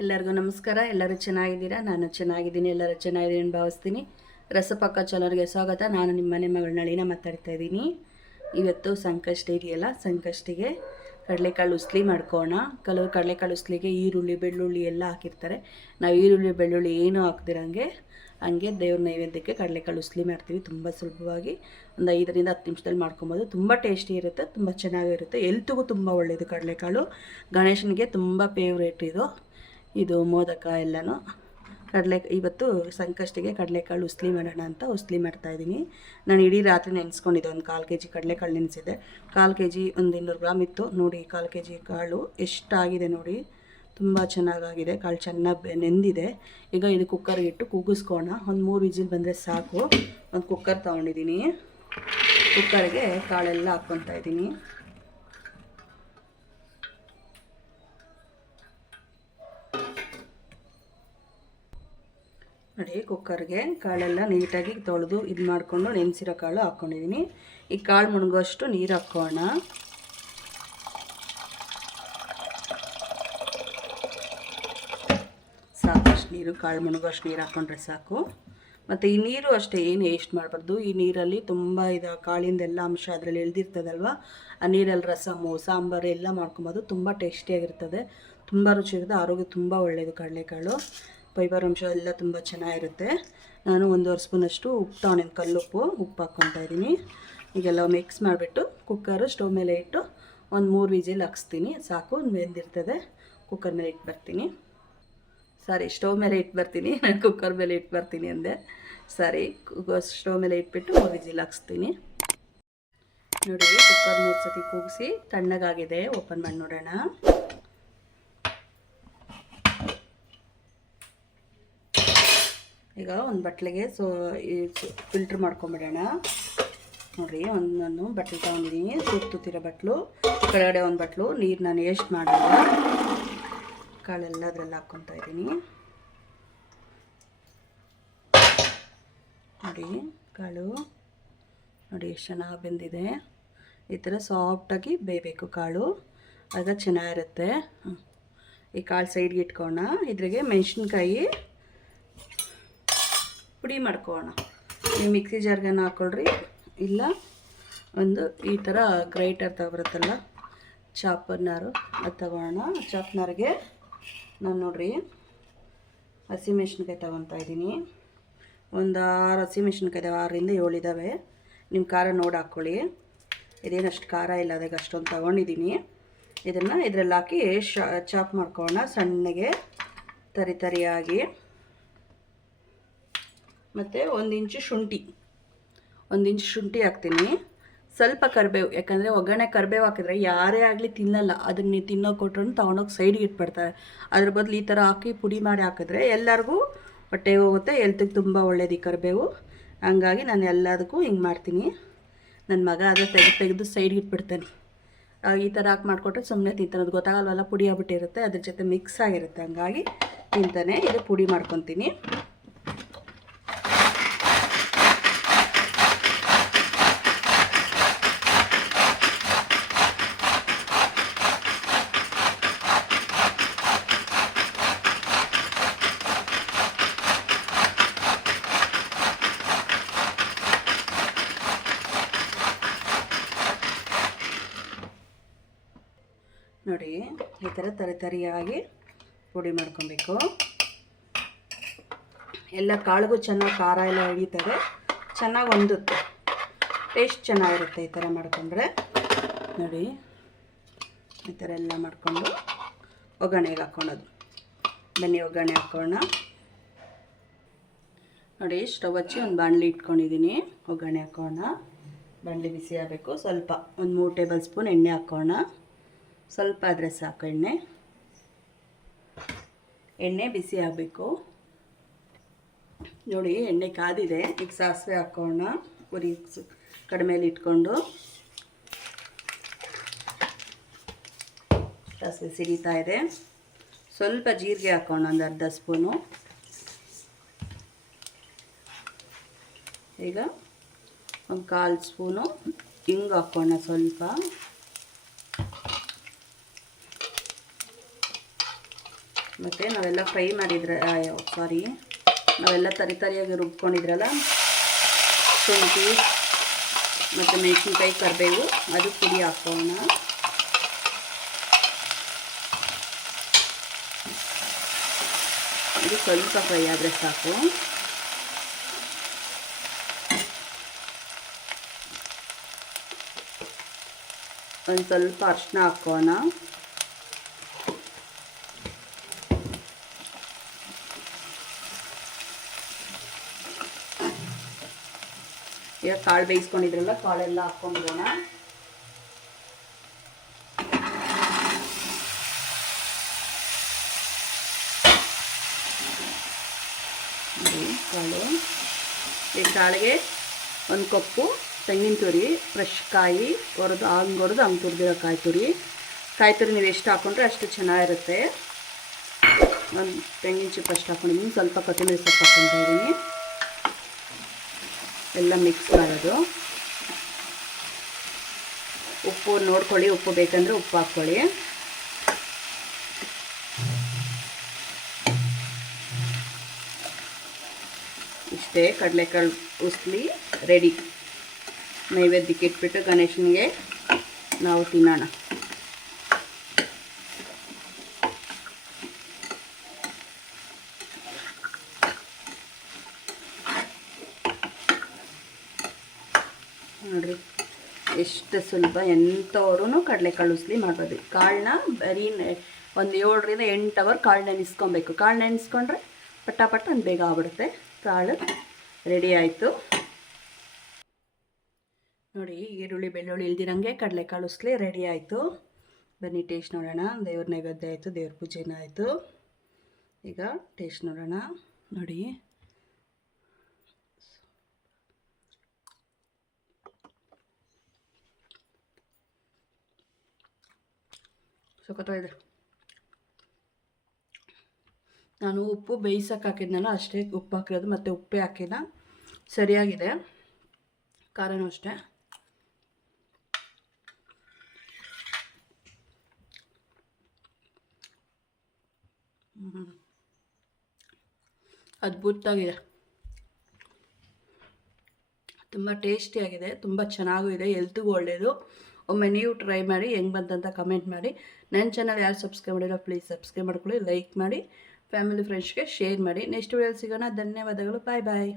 ಎಲ್ಲರಿಗೂ ನಮಸ್ಕಾರ. ಎಲ್ಲರೂ ಚೆನ್ನಾಗಿದ್ದೀರಾ? ನಾನು ಚೆನ್ನಾಗಿದ್ದೀನಿ. ಎಲ್ಲರೂ ಚೆನ್ನಾಗಿದ್ದೀನಿ ಅಂತ ಭಾವಿಸ್ತೀನಿ. ರಸಪಕ್ಕ ಚಾನಲ್ಗೆ ಸ್ವಾಗತ. ನಾನು ನಿಮ್ಮ ಮನೆ ಮಗಳ ನಳಿನ ಮಾತಾಡ್ತಾ ಇದ್ದೀನಿ. ಇವತ್ತು ಸಂಕಷ್ಟ ಇದೆಯಲ್ಲ, ಸಂಕಷ್ಟಿಗೆ ಕಡಲೆಕಾಳು ಉಸ್ಲಿ ಮಾಡ್ಕೋಣ. ಕೆಲವರು ಕಡಲೆಕಾಳು ಉಸ್ಲಿಗೆ ಈರುಳ್ಳಿ ಬೆಳ್ಳುಳ್ಳಿ ಎಲ್ಲ ಹಾಕಿರ್ತಾರೆ. ನಾವು ಈರುಳ್ಳಿ ಬೆಳ್ಳುಳ್ಳಿ ಏನೂ ಹಾಕ್ದಿರಂಗೆ ಹಂಗೆ ದೇವ್ರ ನೈವೇದ್ಯಕ್ಕೆ ಕಡಲೆಕಾಳು ಉಸ್ಲಿ ಮಾಡ್ತೀವಿ. ತುಂಬ ಸುಲಭವಾಗಿ ಒಂದು 5ರಿಂದ 10 ನಿಮಿಷದಲ್ಲಿ ಮಾಡ್ಕೊಬೋದು. ತುಂಬ ಟೇಸ್ಟಿ ಇರುತ್ತೆ, ತುಂಬ ಚೆನ್ನಾಗಿರುತ್ತೆ. ಎಲ್ತಿಗೂ ತುಂಬ ಒಳ್ಳೆಯದು ಕಡಲೆಕಾಳು. ಗಣೇಶನಿಗೆ ತುಂಬ ಫೇವ್ರೇಟ್ ಇದು ಮೋದಕ ಎಲ್ಲನೂ. ಇವತ್ತು ಸಂಕಷ್ಟಿಗೆ ಕಡಲೆಕಾಳು ಉಸ್ಲಿ ಮಾಡೋಣ ಅಂತ ಉಸ್ಲಿ ಮಾಡ್ತಾಯಿದ್ದೀನಿ. ನಾನು ಇಡೀ ರಾತ್ರಿ ನೆನೆಸ್ಕೊಂಡಿದ್ದೆ. ಒಂದು 1/4 kg ಕಡಲೆಕಾಳು ನೆನೆಸಿದ್ದೆ. 1/4 kg ಒಂದು 200 ಗ್ರಾಮ್ ಇತ್ತು ನೋಡಿ. 1/4 kg ಕಾಳು ಎಷ್ಟಾಗಿದೆ ನೋಡಿ, ತುಂಬ ಚೆನ್ನಾಗಾಗಿದೆ. ಕಾಳು ಚೆನ್ನಾಗಿ ನೆಂದಿದೆ. ಈಗ ಇದು ಕುಕ್ಕರ್ಗೆ ಇಟ್ಟು ಕೂಗಿಸ್ಕೋಣ. ಒಂದು 3 ವಿಜಿಲ್ ಬಂದರೆ ಸಾಕು. ಒಂದು ಕುಕ್ಕರ್ ತೊಗೊಂಡಿದ್ದೀನಿ. ಕುಕ್ಕರ್ಗೆ ಕಾಳೆಲ್ಲ ಹಾಕ್ಕೊತಾ ಇದ್ದೀನಿ. ನೋಡಿ, ಕುಕ್ಕರ್ಗೆ ಕಾಳೆಲ್ಲ ನೀಟಾಗಿ ತೊಳೆದು ಇದು ಮಾಡಿಕೊಂಡು ನೆನೆಸಿರೋ ಕಾಳು ಹಾಕ್ಕೊಂಡಿದ್ದೀನಿ. ಈ ಕಾಳು ಮುಳುಗೋಷ್ಟು ನೀರು ಹಾಕ್ಕೋಣ. ಸಾಕಷ್ಟು ನೀರು, ಕಾಳು ಮುಳುಗೋಷ್ಟು ನೀರು ಹಾಕ್ಕೊಂಡ್ರೆ ಸಾಕು. ಮತ್ತು ಈ ನೀರು ಅಷ್ಟೇ, ಏನು ವೇಸ್ಟ್ ಮಾಡಬಾರ್ದು. ಈ ನೀರಲ್ಲಿ ತುಂಬ ಕಾಳಿಂದೆಲ್ಲ ಅಂಶ ಅದರಲ್ಲಿ ಎಳ್ದಿರ್ತದಲ್ವ, ಆ ನೀರಲ್ಲಿ ರಸಮು ಸಾಂಬಾರು ಎಲ್ಲ ಮಾಡ್ಕೊಬೋದು. ತುಂಬ ಟೇಸ್ಟಿಯಾಗಿರ್ತದೆ, ತುಂಬ ರುಚಿಯಾಗಿದೆ. ಆರೋಗ್ಯ ತುಂಬ ಒಳ್ಳೆಯದು ಕಡಲೆಕಾಳು. ಫೈಬರ್ ಅಂಶ ಎಲ್ಲ ತುಂಬ ಚೆನ್ನಾಗಿರುತ್ತೆ. ನಾನು 1.5 ಸ್ಪೂನಷ್ಟು ಉಪ್ಪು ತೊಗೊಂಡಿನಿ, ಕಲ್ಲುಪ್ಪು. ಉಪ್ಪು ಹಾಕ್ಕೊತಾ ಇದ್ದೀನಿ. ಈಗೆಲ್ಲ ಮಿಕ್ಸ್ ಮಾಡಿಬಿಟ್ಟು ಕುಕ್ಕರು ಸ್ಟವ್ ಮೇಲೆ ಇಟ್ಟು ಒಂದು 3 ವಿಜಿಲ್ ಹಾಕ್ಸ್ತೀನಿ ಸಾಕು. ಬೆಂದಿರ್ತದೆ. ಕುಕ್ಕರ್ ಮೇಲೆ ಇಟ್ಟು ಬರ್ತೀನಿ. ಸ್ಟವ್ ಮೇಲೆ ಇಟ್ಟು ಬರ್ತೀನಿ, ನಾನು ಕುಕ್ಕರ್ ಮೇಲೆ ಇಟ್ಟು ಬರ್ತೀನಿ ಅಂದೆ. ಸ್ಟವ್ ಮೇಲೆ ಇಟ್ಬಿಟ್ಟು 3 ವಿಜಿಲ್ ಹಾಕ್ಸ್ತೀನಿ. ನೋಡಿ, ಕುಕ್ಕರ್ 3 ಸತಿ ಕೂಗಿಸಿ ತಣ್ಣಗಾಗಿದೆ. ಓಪನ್ ಮಾಡಿ ನೋಡೋಣ. ಈಗ ಒಂದು ಬಟ್ಲಿಗೆ ಫಿಲ್ಟ್ರ್ ಮಾಡ್ಕೊಂಬಿಡೋಣ. ನೋಡಿರಿ, ಒಂದೊಂದು ಬಟ್ಲು ತೊಗೊಂಡಿದ್ದೀನಿ. ತುತ್ತಿರೋ ಬಟ್ಲು. ಕೆಳಗಡೆ ಒಂದು ಬಟ್ಲು ನೀರು ನಾನು ವೇಸ್ಟ್ ಮಾಡಲ್ಲ. ಕಾಳೆಲ್ಲ ಅದರಲ್ಲಿ ಹಾಕ್ಕೊತಾ ಇದ್ದೀನಿ. ನೋಡಿ, ಕಾಳು ನೋಡಿ ಎಷ್ಟು ಚೆನ್ನಾಗಿ ಬೆಂದಿದೆ. ಈ ಥರ ಸಾಫ್ಟಾಗಿ ಬೇಯಬೇಕು ಕಾಳು, ಆಗ ಚೆನ್ನಾಗಿರುತ್ತೆ. ಈ ಕಾಳು ಸೈಡ್ಗೆ ಇಟ್ಕೊಳ್ಳೋಣ. ಇದ್ರಿಗೆ ಮೆಣಸಿನ್ಕಾಯಿ ಪುಡಿ ಮಾಡ್ಕೊಳ್ಳೋಣ. ನೀವು ಮಿಕ್ಸಿ ಜಾರ್ಗನ್ನು ಹಾಕ್ಕೊಳ್ರಿ, ಇಲ್ಲ ಒಂದು ಈ ಥರ ಗ್ರೈಟರ್ ತಗೊಬರುತ್ತಲ್ಲ, ಚಾಪರ್ನಾರು, ಅದು ತಗೊಳ್ಳೋಣ. ಚಾಪ್ನರ್ಗೆ ನಾನು ನೋಡಿರಿ ಹಸಿಮೆಣ್ಸಿನ್ಕಾಯಿ ತೊಗೊತಾ ಇದ್ದೀನಿ. ಒಂದು 6 ಹಸಿಮೆಣ್ಸಿನ್ಕಾಯಿ, 6ರಿಂದ 7 ಇದ್ದಾವೆ. ನಿಮ್ಮ ಖಾರ ನೋಡಿ ಹಾಕ್ಕೊಳ್ಳಿ. ಇದೇನಷ್ಟು ಖಾರ ಇಲ್ಲ, ಅದಾಗ ಅಷ್ಟೊಂದು ತೊಗೊಂಡಿದ್ದೀನಿ. ಇದನ್ನು ಇದರಲ್ಲಿ ಹಾಕಿ ಚಾಪ್ ಮಾಡ್ಕೊಳ್ಳೋಣ ಸಣ್ಣಗೆ, ತರಿಯಾಗಿ. ಮತ್ತು 1 ಇಂಚು ಶುಂಠಿ, 1 ಇಂಚು ಶುಂಠಿ ಹಾಕ್ತೀನಿ. ಸ್ವಲ್ಪ ಕರಿಬೇವು, ಯಾಕಂದರೆ ಒಗ್ಗರಣೆ ಕರಿಬೇವು ಹಾಕಿದ್ರೆ ಯಾರೇ ಆಗಲಿ ತಿನ್ನಲ್ಲ. ಅದನ್ನು ನೀವು ತಿನ್ನೋಕೆ ಕೊಟ್ಟರು ತೊಗೊಂಡೋಗಿ ಸೈಡ್ಗೆ ಇಟ್ಬಿಡ್ತಾರೆ. ಅದ್ರ ಬದಲು ಈ ಥರ ಹಾಕಿ ಪುಡಿ ಮಾಡಿ ಹಾಕಿದ್ರೆ ಎಲ್ಲರಿಗೂ ಹೊಟ್ಟೆಗೆ ಹೋಗುತ್ತೆ. ಹೆಲ್ತಿಗೆ ತುಂಬ ಒಳ್ಳೇದು ಈ ಕರಿಬೇವು. ಹಂಗಾಗಿ ನಾನು ಎಲ್ಲದಕ್ಕೂ ಹಿಂಗೆ ಮಾಡ್ತೀನಿ. ನನ್ನ ಮಗ ಆದರೆ ತೆಗೆದು ಸೈಡ್ಗೆ ಇಟ್ಬಿಡ್ತಾನೆ. ಈ ಥರ ಹಾಕಿ ಮಾಡಿಕೊಟ್ರೆ ಸುಮ್ಮನೆ ತಿಂತಾನೆ. ಅದು ಗೊತ್ತಾಗಲ್ವಲ್ಲ, ಪುಡಿ ಆಗ್ಬಿಟ್ಟಿರುತ್ತೆ, ಅದ್ರ ಜೊತೆ ಮಿಕ್ಸ್ ಆಗಿರುತ್ತೆ, ಹಂಗಾಗಿ ತಿಂತಾನೆ. ಇದು ಪುಡಿ ಮಾಡ್ಕೊತೀನಿ. ನೋಡಿ, ಈ ಥರ ತರಿಯಾಗಿ ಪುಡಿ ಮಾಡ್ಕೊಬೇಕು. ಎಲ್ಲ ಕಾಳಿಗೂ ಚೆನ್ನಾಗಿ ಖಾರ ಎಲ್ಲ ಹಿಡಿತಾರೆ, ಚೆನ್ನಾಗಿ ಹೊಂದುತ್ತೆ, ಟೇಸ್ಟ್ ಚೆನ್ನಾಗಿರುತ್ತೆ ಈ ಥರ ಮಾಡಿಕೊಂಡ್ರೆ. ನೋಡಿ, ಈ ಥರ ಎಲ್ಲ ಮಾಡಿಕೊಂಡು ಒಗ್ಗರಣೆಗೆ ಹಾಕ್ಕೊಳೋದು. ಬನ್ನಿ ಒಗ್ಗರಣೆ ಹಾಕ್ಕೊಳ್ಳೋಣ. ನೋಡಿ, ಸ್ಟವ್ ಹಚ್ಚಿ ಒಂದು ಬಾಣಲಿ ಇಟ್ಕೊಂಡಿದ್ದೀನಿ. ಒಗ್ಗರಣೆ ಹಾಕ್ಕೊಳ್ಳೋಣ. ಬಾಣಲಿ ಬಿಸಿ ಆಗಬೇಕು. ಸ್ವಲ್ಪ ಒಂದು 3 ಟೇಬಲ್ ಸ್ಪೂನ್ ಎಣ್ಣೆ ಹಾಕ್ಕೊಳ್ಳೋಣ. ಸ್ವಲ್ಪ ಆದರೆ ಸಾಕು. ಎಣ್ಣೆ ಬಿಸಿ ಆಗಬೇಕು. ನೋಡಿ, ಎಣ್ಣೆ ಕಾದಿದೆ. ಈಗ ಸಾಸಿವೆ ಹಾಕ್ಕೊಳ್ಳೋಣ. ಉರಿ ಕಡಿಮೆಲಿ ಇಟ್ಕೊಂಡು ಸಾಸಿವೆ ಸಿಡಿತಾ ಇದೆ. ಸ್ವಲ್ಪ ಜೀರಿಗೆ ಹಾಕೋಣ, ಒಂದು ಅರ್ಧ ಸ್ಪೂನು. ಈಗ ಒಂದು 1/4 ಸ್ಪೂನು ಹಿಂಗೆ ಹಾಕೋಣ. ಸ್ವಲ್ಪ ಮತ್ತು ನಾವೆಲ್ಲ ಫ್ರೈ ಮಾಡಿದ್ರೆ ನಾವೆಲ್ಲ ತರಿಯಾಗಿ ರುಬ್ಕೊಂಡಿದ್ರಲ್ಲ ಶುಂಠಿ ಮತ್ತು ಮೆಣಸಿನ್ಕಾಯಿ ಕರಿಬೇವು ಅದು ಪುಡಿ ಹಾಕೋಣ. ಇದು ಸ್ವಲ್ಪ ಫ್ರೈ ಆದರೆ ಸಾಕು. ಒಂದು ಸ್ವಲ್ಪ ಅರಿಶಿನ ಹಾಕೋಣ. ಈಗ ಕಾಳು ಬೇಯಿಸ್ಕೊಂಡಿದ್ರಲ್ಲ ಕಾಳೆಲ್ಲ ಹಾಕ್ಕೊಂಡ್ಬಿಡೋಣ. ಕಾಳು ಈ ಕಾಳಿಗೆ ಒಂದು ಕಪ್ಪು ತೆಂಗಿನ ತುರಿ, ಫ್ರೆಶ್ ಕಾಯಿ ಹಂಗೆ ತುರಿದಿರೋ ಕಾಯಿ ತುರಿ ನೀವು ಎಷ್ಟು ಹಾಕ್ಕೊಂಡ್ರೆ ಅಷ್ಟು ಚೆನ್ನಾಗಿರುತ್ತೆ. ಒಂದು ತೆಂಗಿನ ಚಿಪ್ಪು ಅಷ್ಟು ಹಾಕ್ಕೊಂಡಿದ್ದೀನಿ. ಸ್ವಲ್ಪ ಕೊತ್ತಂಬರಿ ಸೊಪ್ಪು ಹಾಕ್ಕೊತಾ ಇದ್ದೀನಿ. ಎಲ್ಲ ಮಿಕ್ಸ್ ಮಾಡೋದು. ಉಪ್ಪು ನೋಡ್ಕೊಳ್ಳಿ, ಉಪ್ಪು ಬೇಕಂದರೆ ಉಪ್ಪು ಹಾಕ್ಕೊಳ್ಳಿ. ಇಷ್ಟೇ, ಕಡಲೆಕಾಳು ಉಸ್ಲಿ ರೆಡಿ. ನೈವೇದ್ಯಕ್ಕೆ ಇಟ್ಬಿಟ್ಟು ಗಣೇಶನಿಗೆ ನಾವು ತಿನ್ನೋಣ. ನೋಡಿರಿ ಎಷ್ಟು ಸುಲಭ. ಎಂಥವ್ರೂ ಕಡಲೆಕಾಳು ಉಸ್ಲಿ ಮಾಡ್ಬೋದು. ಕಾಳನ್ನ ಬರೀ ಒಂದು 7 ರಿಂದ 8 ಅವರ್ ಕಾಳು ನೆನೆಸ್ಕೊಬೇಕು. ಕಾಳು ನೆನೆಸ್ಕೊಂಡ್ರೆ ಪಟ್ಟ ಒಂದು ಬೇಗ ಆಗ್ಬಿಡುತ್ತೆ. ಕಾಳು ರೆಡಿ ಆಯಿತು ನೋಡಿ. ಈರುಳ್ಳಿ ಬೆಳ್ಳುಳ್ಳಿ ಇಲ್ದಿರಂಗೆ ಕಡಲೆಕಾಳು ಉಸ್ಲಿ ರೆಡಿ ಆಯಿತು. ಬನ್ನಿ ಟೇಸ್ಟ್ ನೋಡೋಣ. ದೇವ್ರ ನೈವೇದ್ಯ ಆಯಿತು, ದೇವ್ರ ಪೂಜೆನ ಆಯಿತು. ಈಗ ಟೇಸ್ಟ್ ನೋಡೋಣ. ನೋಡಿ ಸಖತ್ತಾಗಿದೆ. ನಾನು ಉಪ್ಪು ಬೇಯಿಸೋಕೆ ಹಾಕಿದ್ನಲ್ಲ ಅಷ್ಟೇ ಉಪ್ಪು ಹಾಕಿರೋದು, ಮತ್ತು ಉಪ್ಪೇ ಹಾಕಿಲ್ಲ. ಸರಿಯಾಗಿದೆ. ಖಾರನೂ ಅಷ್ಟೇ. ಅದ್ಭುತವಾಗಿದೆ. ತುಂಬ ಟೇಸ್ಟಿಯಾಗಿದೆ, ತುಂಬ ಚೆನ್ನಾಗೂ ಇದೆ, ಹೆಲ್ತ್ಗೂ ಒಳ್ಳೆಯದು. ಒಮ್ಮೆ ನೀವು ಟ್ರೈ ಮಾಡಿ, ಹೆಂಗೆ ಬಂತಂತ ಕಮೆಂಟ್ ಮಾಡಿ. ನನ್ನ ಚಾನಲ್ ಯಾರು ಸಬ್ಸ್ಕ್ರೈಬ್ ಮಾಡಿಲ್ಲ ಪ್ಲೀಸ್ ಸಬ್ಸ್ಕ್ರೈಬ್ ಮಾಡ್ಕೊಳ್ಳಿ, ಲೈಕ್ ಮಾಡಿ, ಫ್ಯಾಮಿಲಿ ಫ್ರೆಂಡ್ಸ್ಗೆ ಶೇರ್ ಮಾಡಿ. ನೆಕ್ಸ್ಟ್ ವಿಡಿಯೋಲಿ ಸಿಗೋಣ. ಧನ್ಯವಾದಗಳು. ಬಾಯ್ ಬಾಯ್.